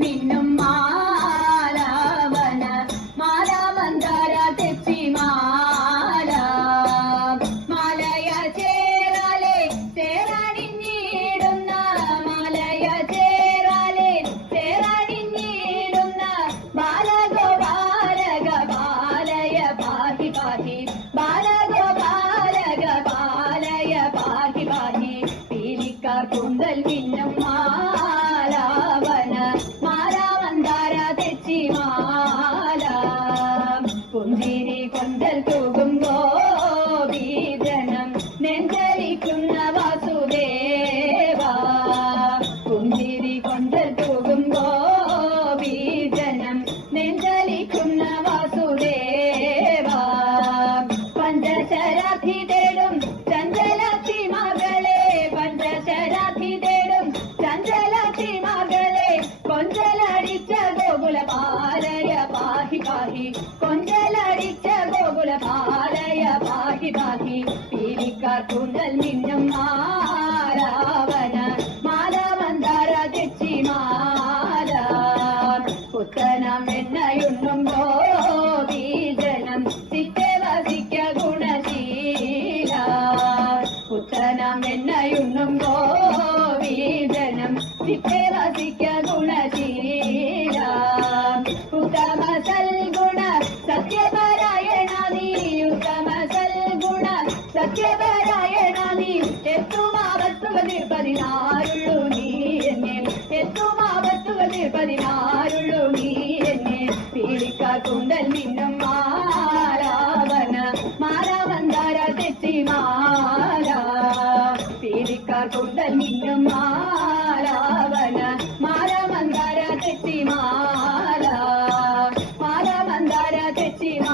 నిన్ను మాలావన మాల మందార తెచ్చి మాల మాలయ చేరాలే చేరాడి నీడున్న మాలయ చేరాలే చేరాడి నీడున్న బాల గోపాలగ బాలయ పాహి పాహి బాల గోపాలగ బాలయ పాహి పాహి పీలిక కుందల్ నిన్నమ్మా കൊണ്ടൽ തൂകും ഗോപീജനം നെഞ്ചലിക്കുന്ന വാസുദേവ. കുന്തിരി കൊണ്ടൽ തൂകും ഗോപീജനം നെഞ്ചലിക്കുന്ന വാസുദേവ. പഞ്ചശരാധി തേടും ചഞ്ചലത്തി മകളെ പഞ്ചശരാധി തേടും ചഞ്ചലത്തി മകളെ. കൊഞ്ചലടിച്ച ഗോകുല പാലയ പാഹി പാഹി കൊഞ്ചലടിച്ച പാലയ പാഹി പാഹി പീലിക്കാർ കുണ്ടൽ മിന്നും മാരാവന മാല മന്ദാര തെച്ചി മാല പുത്തനം എണ്ണയുണ്ണും ഗോപീജനം. ചിത്തെ വസിക്ക ഗുണശീല. പുത്തനം എണ്ണയുണ്ണും ഗോപീജനം. ചിത്തെ വസിക്ക നിത്യപരായണ നീ. എത്തുമാവത്തുവ നിർപതിനാരുള്ളൂ നീ എന്നെ. എത്തുമാവത്തുവ നിർപതിനാരുള്ളൂ നീ എന്നെ. പീഡിക്കാർ കുണ്ടൽ നിന്നും മാരാവന മാരാവന്താര തെറ്റി മാല പീഡിക്കാർ കുണ്ടൽ നിന്നും മാരാവന മാരാമന്താര തെറ്റി മാല മാരാമന്താര തെറ്റി മാല